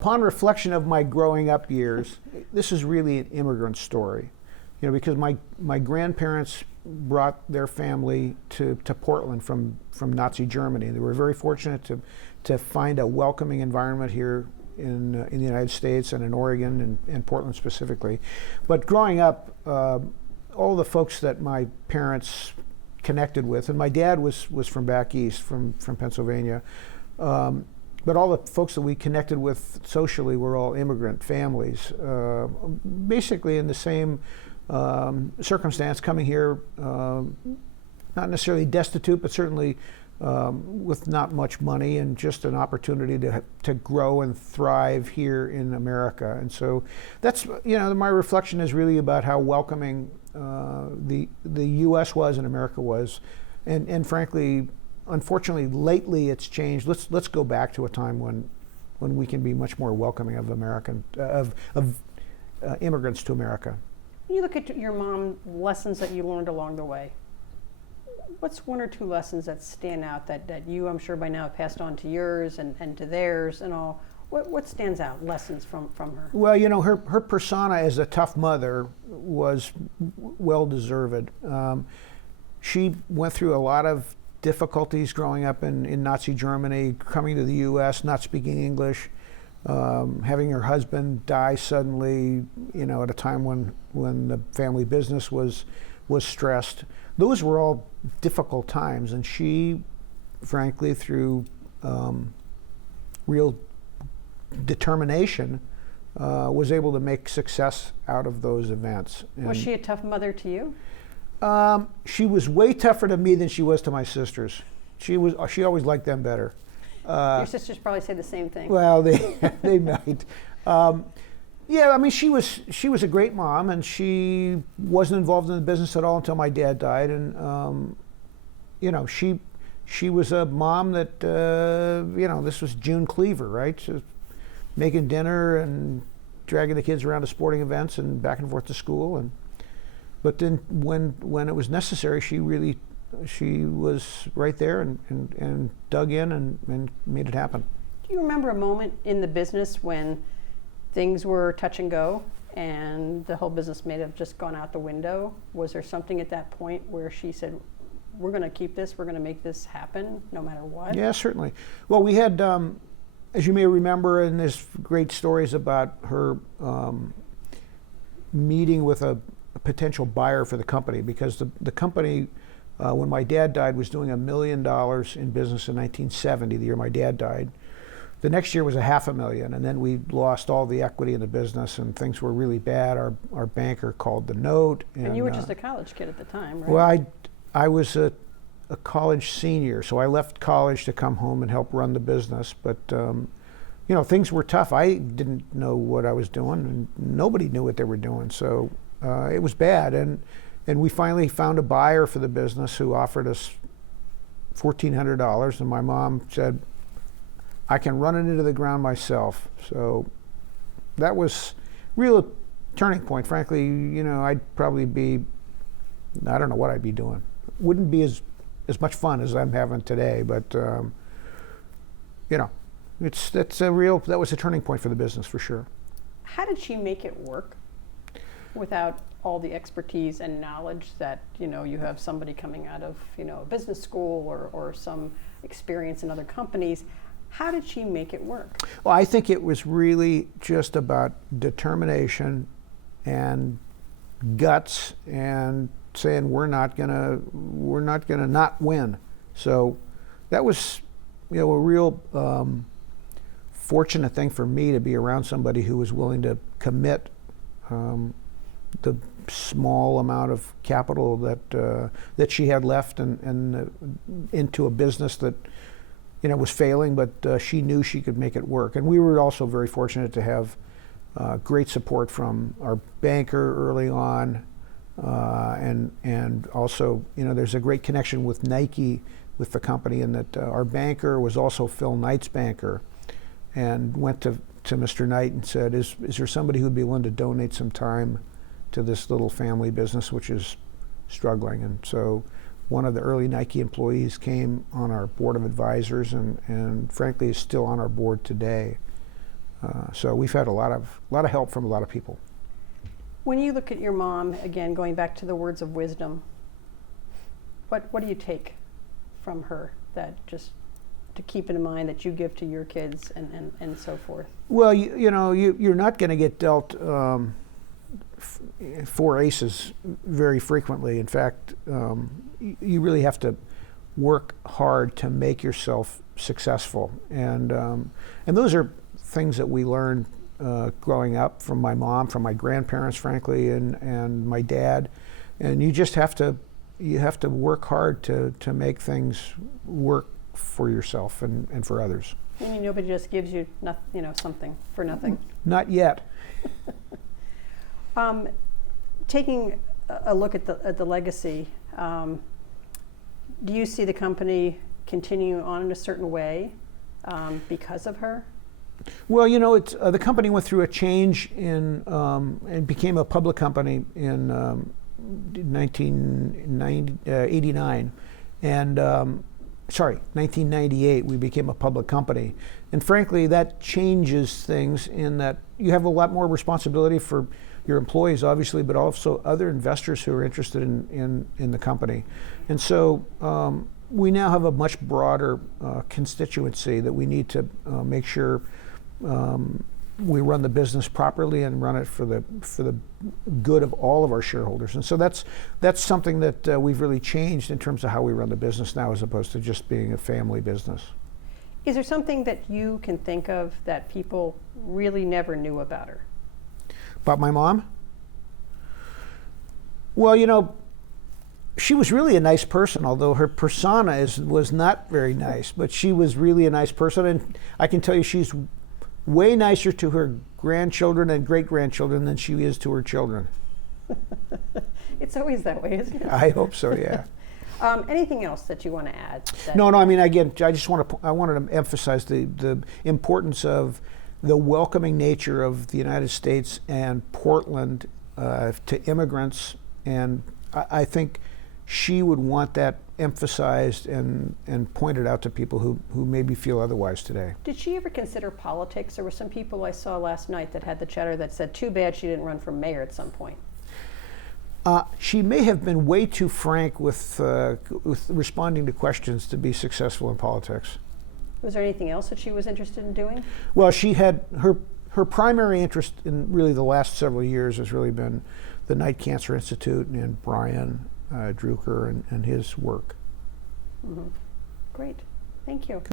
Upon reflection of my growing up years, this is really an immigrant story. Because my grandparents brought their family to Portland from Nazi Germany. They were very fortunate to find a welcoming environment here in the United States and in Oregon and Portland specifically. But growing up, all the folks that my parents connected with, and my dad was from back east, from Pennsylvania, but all the folks that we connected with socially were all immigrant families, basically in the same circumstance, coming here, not necessarily destitute, but certainly with not much money and just an opportunity to grow and thrive here in America. And so that's, my reflection is really about how welcoming the U.S. was and America was, and frankly, unfortunately, lately it's changed. Let's go back to a time when we can be much more welcoming of immigrants to America. When you look at your mom, lessons that you learned along the way, what's one or two lessons that stand out that you, I'm sure by now, have passed on to yours and to theirs and all? What stands out, lessons from her? Well, her persona as a tough mother was well deserved. She went through a lot of difficulties growing up in Nazi Germany, coming to the U.S., not speaking English, having her husband die suddenly, at a time when the family business was stressed. Those were all difficult times, and she, frankly, through real determination, was able to make success out of those events. Was she a tough mother to you? She was way tougher to me than she was to my sisters. She always liked them better. Your sisters probably say the same thing. Well, they might. Yeah, I mean, she was a great mom, and she wasn't involved in the business at all until my dad died. And she was a mom that this was June Cleaver, right? She was making dinner and dragging the kids around to sporting events and back and forth to school. But then when it was necessary, she was right there and dug in and made it happen. Do you remember a moment in the business when things were touch and go and the whole business may have just gone out the window? Was there something at that point where she said, we're going to keep this, we're going to make this happen no matter what? Yeah, certainly. Well, we had, as you may remember, and there's great stories about her meeting with a potential buyer for the company, because the company, when my dad died, was doing $1 million in business in 1970, the year my dad died. The next year was $500,000, and then we lost all the equity in the business, and things were really bad. Our banker called the note. And you were just a college kid at the time, right? Well, I was a college senior, so I left college to come home and help run the business. But things were tough. I didn't know what I was doing, and nobody knew what they were doing. So it was bad, and we finally found a buyer for the business who offered us $1,400, and my mom said, I can run it into the ground myself. So that was real turning point. Frankly, I'd probably be, I don't know what I'd be doing. Wouldn't be as much fun as I'm having today, but that was a turning point for the business for sure. How did she make it work without all the expertise and knowledge that you have somebody coming out of a business school or some experience in other companies? How did she make it work? Well, I think it was really just about determination and guts and saying we're not gonna not win. So that was a real fortunate thing for me to be around somebody who was willing to commit the small amount of capital that she had left and into a business that was failing, but she knew she could make it work. And we were also very fortunate to have great support from our banker early on, and also, there's a great connection with Nike, with the company, in that our banker was also Phil Knight's banker, and went to Mr. Knight and said, is there somebody who'd be willing to donate some time to this little family business which is struggling? And so one of the early Nike employees came on our board of advisors and frankly is still on our board today. So we've had a lot of help from a lot of people. When you look at your mom, again, going back to the words of wisdom, what do you take from her that just to keep in mind that you give to your kids and so forth? Well, you're not going to get dealt four aces very frequently. In fact, you really have to work hard to make yourself successful, and those are things that we learned growing up from my mom, from my grandparents, frankly, and my dad. And you just have to work hard to make things work for yourself and for others. I mean, nobody just gives you something for nothing. Not yet. Taking a look at the legacy, do you see the company continuing on in a certain way because of her? Well, it's the company went through a change and became a public company in 1989, and 1998 we became a public company. And frankly, that changes things in that you have a lot more responsibility for your employees, obviously, but also other investors who are interested in the company. And so we now have a much broader constituency that we need to make sure we run the business properly and run it for the good of all of our shareholders. And so that's something that we've really changed in terms of how we run the business now, as opposed to just being a family business. Is there something that you can think of that people really never knew about her? About my mom? Well, she was really a nice person, although her persona was not very nice, but she was really a nice person. And I can tell you she's way nicer to her grandchildren and great-grandchildren than she is to her children. It's always that way, isn't it? I hope so, yeah. Anything else that you want to add? No, I mean, again, I wanted to emphasize the importance of the welcoming nature of the United States and Portland to immigrants, and I think she would want that emphasized and pointed out to people who maybe feel otherwise today. Did she ever consider politics? There were some people I saw last night that had the chatter that said, too bad she didn't run for mayor at some point. She may have been way too frank with responding to questions to be successful in politics. Was there anything else that she was interested in doing? Well, she had her primary interest in really the last several years has really been the Knight Cancer Institute and Brian Drucker and his work. Mm-hmm. Great. Thank you.